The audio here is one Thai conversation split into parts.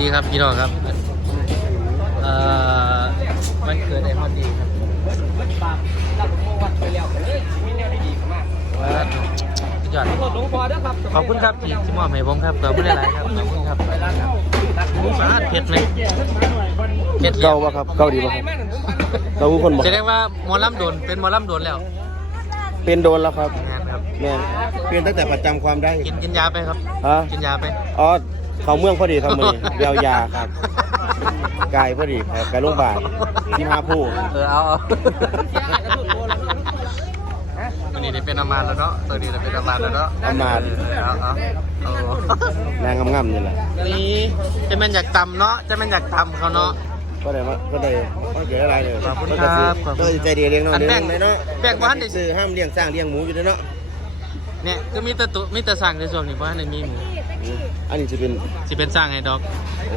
ดีครับพี่น้องครับมันเกิดไอ้พอดีครับยอดขอบคุณครับที่มอบให้ผมครับขอบคุณหลายๆครับขอบคุณครับสะอาดเผ็ดไหมเผ็ดเก่าป่ะครับเก่าดีป่ะครับเก่าทุกคนบอกแสดงว่าหมอลำโดนเป็นหมอลำโดนแล้วเป็นโดนแล้วครับงานครับแม่เป็นตั้งแต่ประจำความได้กินยาไปครับฮะกินยาไปอ๋อเขาเมืองพอดีครับมือเบียวยาครับกายพอดีครับกายโรงพยาบาลที่มาผู้เอาตัวนี้ได้เป็นอามาแล้วเนาะตัวนี้ได้เป็นอามาแล้วเนาะอามาเอานางงามๆนี่แหละนี่จะมันอยากตำเนาะจะมันอยากตำเขาเนาะก็ได้ก็เกิดอะไรเลยขอบคุณครับขอบคุณก็ใจดีเลี้ยงน้องอันเลี้แบ่ยงงเนาะแบ่งบ้านดิซื้อห้ามเลี้ยงสร้างเลี้ยงหมูอยู่เนาะเนี่ยก็มีแต่สั่งในส่วนนี้เพราะในมีหมูอันนี้จะเป็นสิเป็นสั่งไอ้ดอกโอ้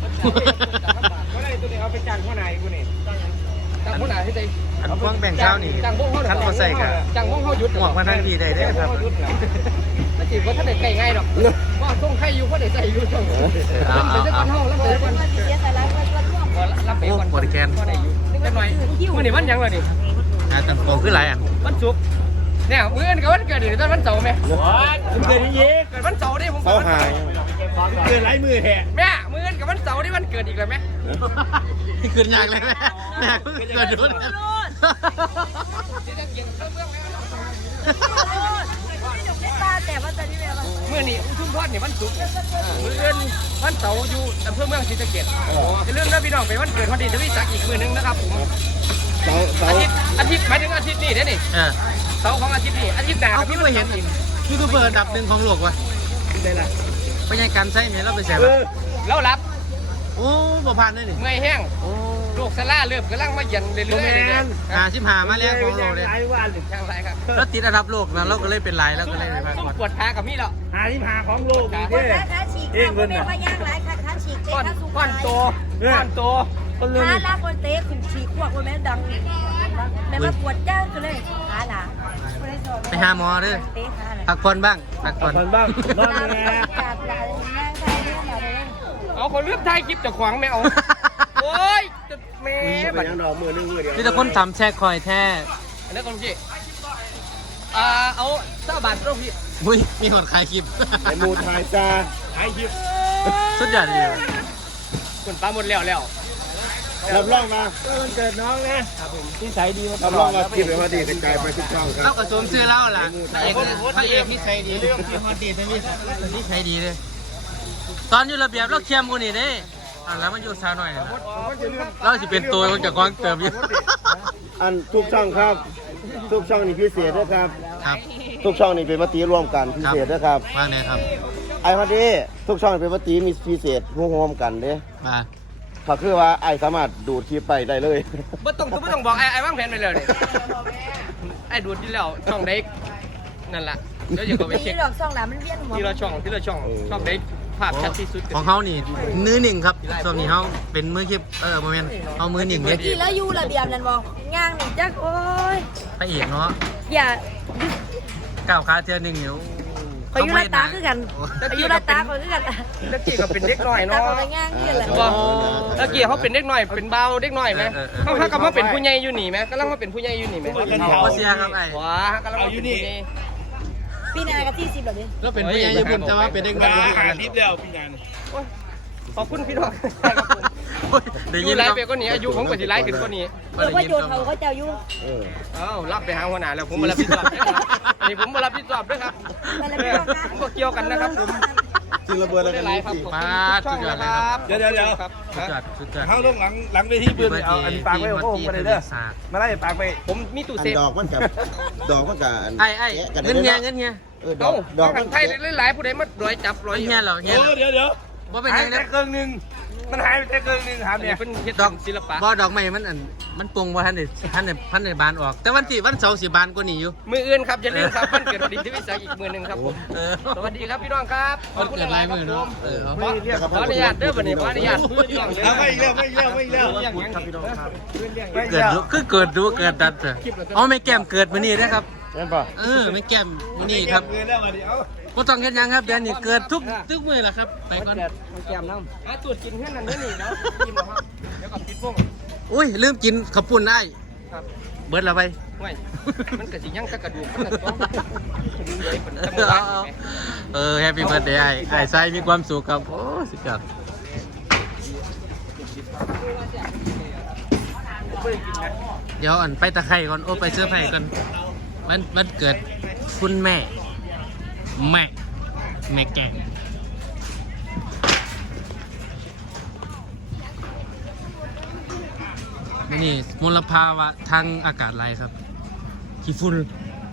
ตัวนี้เอาไปจ้างข้างในกูนี่จ้างข้างในให้ใจอันพวงแบ่งเช้านี่จ้างพวกเขาท่านมาใส่กับจ้างพวกเขาหยุดหมวกมาทางดีได้เด้อครับแต่จีบว่าท่านเด็กไก่ง่ายหรอกว่าส่งใครอยู่ก็เด็กใส่อยู่ส่งเป็นเจ้าคนห้องรับเตะก่อนรับเตะก่อนโอ้บริแกนก็ได้อยู่นิดหน่อยวันนี้วันยังเลยนี่แต่โตขึ้นหลายอันวันศุกร์เนี่ยมื้ออื่นกับวันเกิดนี่ตอนวันเสาร์ไหมเกิดยี่เกิดวันเสาร์นี่ผมเขาหายเกิดหลายมือแห่แม่มื้ออื่นกับวันเสาร์นี่วันเกิดอีกแล้วไหมที่ขึ้นยากเลยแม่เกิดดูนะเมื่อนี้ชุ่มทอดนี่วันศุกร์มื้ออื่นวันเสาร์อยู่อำเภอเมืองศรีสะเกษจะเรื่องนะพี่น้องไปวันเกิดพอดีจะวิสักอีกมื้อนึงนะครับผมเสาอาทิตย์หมายถึงอาทิตย์นี้เด้นี่เสาร์ของอาทิตย์นี้อาทิตย์หน้าเอาพี่มาเห็นยูทูบเบอร์อันดับหนึ่งของโลกวะได้ละไปยังการใช้ไหมเราไปแซ่บแล้วรับโอ้บ่ผ่านเลยนี่เมื่อยแห้งโอ้โรคซาร่าเริ่มกำลังมาเย็นเรื่อยๆเลยนะ 55มาแล้วของโลกเลยช่างไรครับแล้วติดอันดับโลกนะเราก็เลยเป็นลายแล้วก็เลยไปพักต้องผ่อนปวดขากับมีแล้วของโลกอีกคนละขาฉีกคนเป็นว่าย่างหลายขาฉีกเตะก้อนขาสูงก้อนโตก้อนโตคนเลยขาลากคนเตะขึ้นฉีกพวกคนแม่ดังแม่มาปวดจ้างกันเลยขาหนาไปหาหมอเด้อเตะขาหนาพักผ่อนบ้างพักผ่อนบ้างนอนแง่กาดลายย่างใส่เรื่องอะไรเอาคนเลือกไทยคลิปจากขวางแมวโอ้ยจะแม่ไปยังดอกมือนึงมือเดียวนี่แต่คนทำแช่คอยแท้อันนี้ก่อนพี่เอาเจ้าบาทโรคพี่อุ้ยมีคนขายคลิปไอ้มูทายซาไอ้ยิบสุดยอดเลยคนปลาหมดแล้วรับรองมาเกิดน้องนะครับผมที่ใส่ดีมารับรองมาคลิปเลยพอดีกระจายไปทุกช่องคเรารับกระสวมซื้อเล่าล่ะพระเอกที่ใช้ดีที่ฮอตดีที่ใช้ดีเลยตอนอยู่ระเบียบเราเคียมกูนี่เด้แล้วมันอยู่ซาหน่อยเราสิเป็นตัวจากกองเติมอยู่อันทุกช่องครับ ทุกช่องนี่พิเศษด้วยครับครับทุกช่องนี่เป็นมติร่วมกันพิเศษด้วยครับว่างไงครับไอ้พอดีทุกช่องเป็นมติมีพิเศษร่วมกันเด้มาก็คือว่าไอ้สามารถดูดคลิปไปได้เลยไม่ต้องบอกไอ้วางแผนไปเลยไอ้ดูดที่แล้วช่องเด็กนั่นแหละเดี๋ยวอย่าไปตีเช็คดอกซองหนามันเวียนหัวทีละช่องช่องเด็กภาพชัดที่สุดของเขานี่มือหนึ่งครับส่วนนี้เขาเป็นมือคลิปโมเมนต์เอามือหนึ่งเลยตีแล้วอยู่ระเบียบนั่นบอกย่างนี่จักโอ้ยพระเอกเนาะอย่าก้าวขาเทียหนึ่งนิ้วไปอยู่ระตาคือกันไปอยู่ระตาคือกันตะกี้ก็เป็นเด็กหน่อยตาเนาะไปย่างนี่แหละบอกตะกี้เขาเป็นเด็กหน่อยเป็นเบาเด็กหน่อยไหมเขากำลังเป็นผู้ใหญ่อยู่หนีไหมกำลังมาเป็นผู้ใหญ่อยู่หนีไหมก็เสียครับไอ้ว้ากำลังมาเป็นผู้ใหญ่ปีหน้าก็ที่10แบบนี้เราเป็นผู้ใหญ่ญี่ปุ่นแต่ว่าเป็นเด็กน้อยอาหารนิดเดียวพี่งานขอบคุณพี่น้องเดี๋ยวอยิยู่นไล่ครับไปก็หนีอายุผมก็สิไล่ขึ้นก็หนีว่าโจรเขาเจ้าอยู่เอ้ารับไปหาหัวหน้าแล้วผมมารับผิดชอบนี่ผมมารับผิดชอบด้วยครับผมก็เกี่ยวกันนะครับผมจริงระเบิดอะไรได้กันหลายนี่ครับสิป้าสุดยอดเลยครับเดี๋ยวครับสุดยอดสุดยอดเข้าลงหลังไปที่ปืนเอาอันปากไปโอ้โหมาเลยเด้อมาไล่ปากไปผมมีตู้อัเซนฟดอกมันกับดอกมันกับไอ้เงินเงี้ยดอเอ้ากดอกทามังนไทยหลายๆผู้ใดมาร้อยจับร้อยเงี้ยเหรอเงี้ยเดี๋ยวว่าเป็นหายัยงไปไงครึ่งนึงมันหายไปครึ่งนึงครับเนี่เนี่ย ยเป็นเฮ็ดดอกศิลปะบ่ดอกไม้มันปรุงว่าท่านในบานออก แต่วันเสาร์สิบานก็หนีอยู่มืออื่นครับอย่าลืมครับวันเกิดพอดีที่วิสาหกิจมือหนึ่งครับผม สวัสดีครับพี่น้องครับขอบคุณหลายๆครับผมขออนุญาตเด้อวันนี้ขออนุญาตพื้นเรื่องเลยไม่เลี้ยวเรื่องยังพี่น้องครับเกิดดูเกิดดัดเถอะอ๋อไม่แก้มเกิดมื้อนี้นะครับเห็นป่ะไม่แก้มมื้อนี้ครับเงินแล้วมาดิเอาบ่ต้องเฮ็ดหยังครับเดือนนี้เกิดทุกมื้อแหละครับไปก่อนแก้มน้ำตรวจกินแค่นั้นนี่แล้วกินหรอครับเดี๋ยวกับปิดวงอุ้ยลืมกินข้าวปุ้นได้ครับเบิดแล้วไปไม่มันก็สิยังกระดูกมันก็ต้องแฮปปี้เบิร์ดเดย์ไอ้ไส้มีความสุขครับโอ้สุดยอดเดี๋ยวอันไปตะไคร่ก่อนโอ้ไปเสื้อไผ่ก่อนมันเกิดคุณแม่แก่นี่มลภาวะทางอากาศไรครับขี้ฝุ่น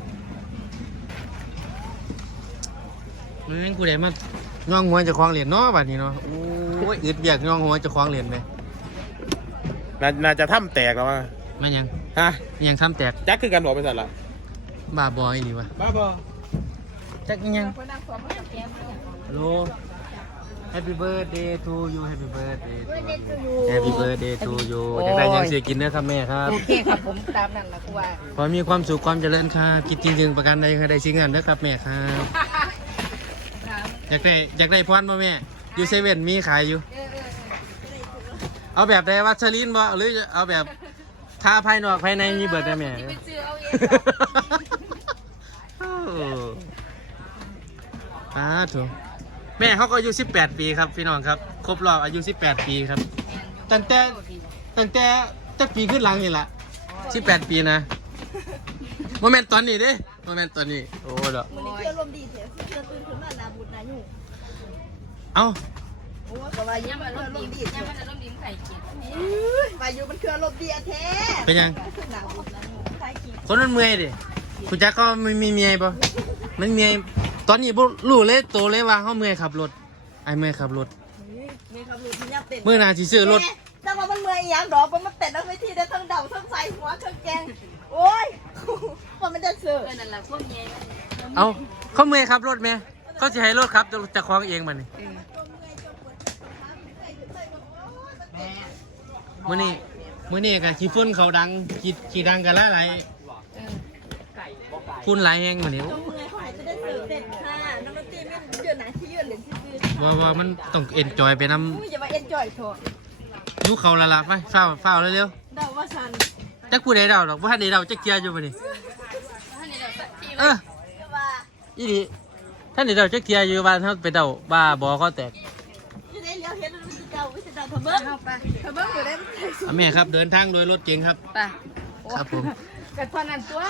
มันกูได้มาย่องหัวจะคล้องเหรียญเนาะบัดนี้เนาะโอ้ยอึดเบียกย่องหัวจะคล้องเหรียญไปน่าจะถ้ำแตกแล้วมั้งมันยังฮะยังทำแตกจักคือกันบอกไปสัตว์ละบ้าบอยนี่วะบ้าบอจักยังฮัลโหล Happy birthday to you Happy birthday to you Happy birthday to you จังได้ยังเสียกินเด้อครับแม่ครับโอเคครับผมตามนั้นละกูว่าขอมีความสุขความเจริญค่ะคิดจริงๆประกันใดคือได้สิ่งนั้นนะครับแม่ครับอยากได้พรบ่แม่อยู่เซเว่นมีขายอยู่ เอาแบบใดวัชรินบ่หรือเอาแบบทาภายนอกภายในมีเบิดได้แม่ถูกแม่เขาก็อายุ18 ปีครับพี่น้องครับครบรอบอายุ18 ปีครับตั้งแต่จักปีขึ้นหลังนี่ล่ะ18 ปีนะโมเมนต์ตอนนี้เด้โมเมนต์ตอนนี้โอ้ดอกมันนี่เพื่อนลมดีเถอะเพื่อนตื่นขึ้นมานาบุญนาอยู่เอ้าโอ้ก็ว่ายังมันลมดียังมันลมดีไข่กินวายุมันเครือลมดีอะแท้เป็นยังนาบุญนาอยู่ไข่กินคนมันเมื่อยดิคุณแจ็คก็ไม่มีเมียป่ะมันเมียตอนนี้บ่รู้เลยโตเลยว่าเขาเมื่อยขับรถไอ้เมื่อยขับรถมีคำรู้ที่ยับเต้นเมื่อนาสิซื้อรถแต่ว่ามันเมื่อยอย่างดอกมันเต้นทั้งเวทีได้ทั้งเดาทั้งใส่หัวทั้งแกงโอ้ยมันไม่ได้เสือนั่นแหละพวกเงี้ยเอาเขาเมื่อยขับรถไหมเขาจะให้รถครับจะคล้องเองมันนี่มื่อนี้กับขี้ฝุ่นเขาดังขี้ดังกันหลายฝุ่นหลายแห้งมื่อนี้เมื่อยเขาหายจะได้เสือเด็ดค่ะน้ำมันตีไม่เดือดหนาที่ยืดเหรียญที่ซื้อว่ามันต้องเอ็นจอยไปน้อุ้ยอย่ามาเอ็นจอยโชว์ำยุคเขาละละไปเฝ้าเร็วเดาว่าฉันๆจักผู้ใดเดาหรอกว่าท่านใดเดาจักเกียร์อยู่มื่อนี้ว่าอีดีท่านใดเดาจักเกียร์อยู่บ้านเขาไปเดาบ้าบอเขาแตกจะได้เลี้ยวเห็นมันจะเดาวิจารณ์ทำเบิ้งทำเบิ้งอยู่ได้มันแม่ครับเดินทางโดยรถเก๋งครับไปครับผมกัดพนันตัว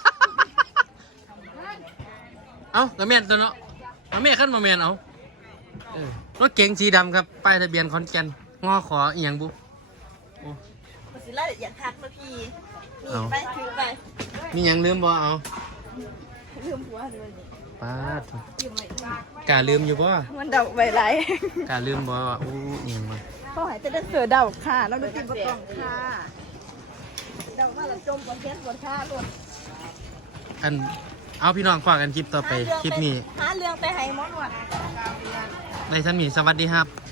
เอากระเมียนตัวเนาะเอาแม่ขึ้นมาเมียนเอารถเก๋งสีดำครับป้ายทะเบียนขอนแก่นงอขออีหยังบุมันสิไล่อยากทักมาพี่นี่ไปถือไปมีหยังลืมบ่เอาลืมหัวเลยป้าดกล้าลืมอยู่บ่มันเดาใบไรกล้าลืมบ่ว่าอู้อีหยังมาเขาหายจะได้เสือเดาค่ะแล้วดูติดประกองค่ะเดาว่าเราจมบนแค้นบนข้าหลุดอันเอาพี่น้องฝากกันคลิปต่อไปคลิปนี้หาเรื่องไปให้หมอนวดในชั้นมีสวัสดีครับ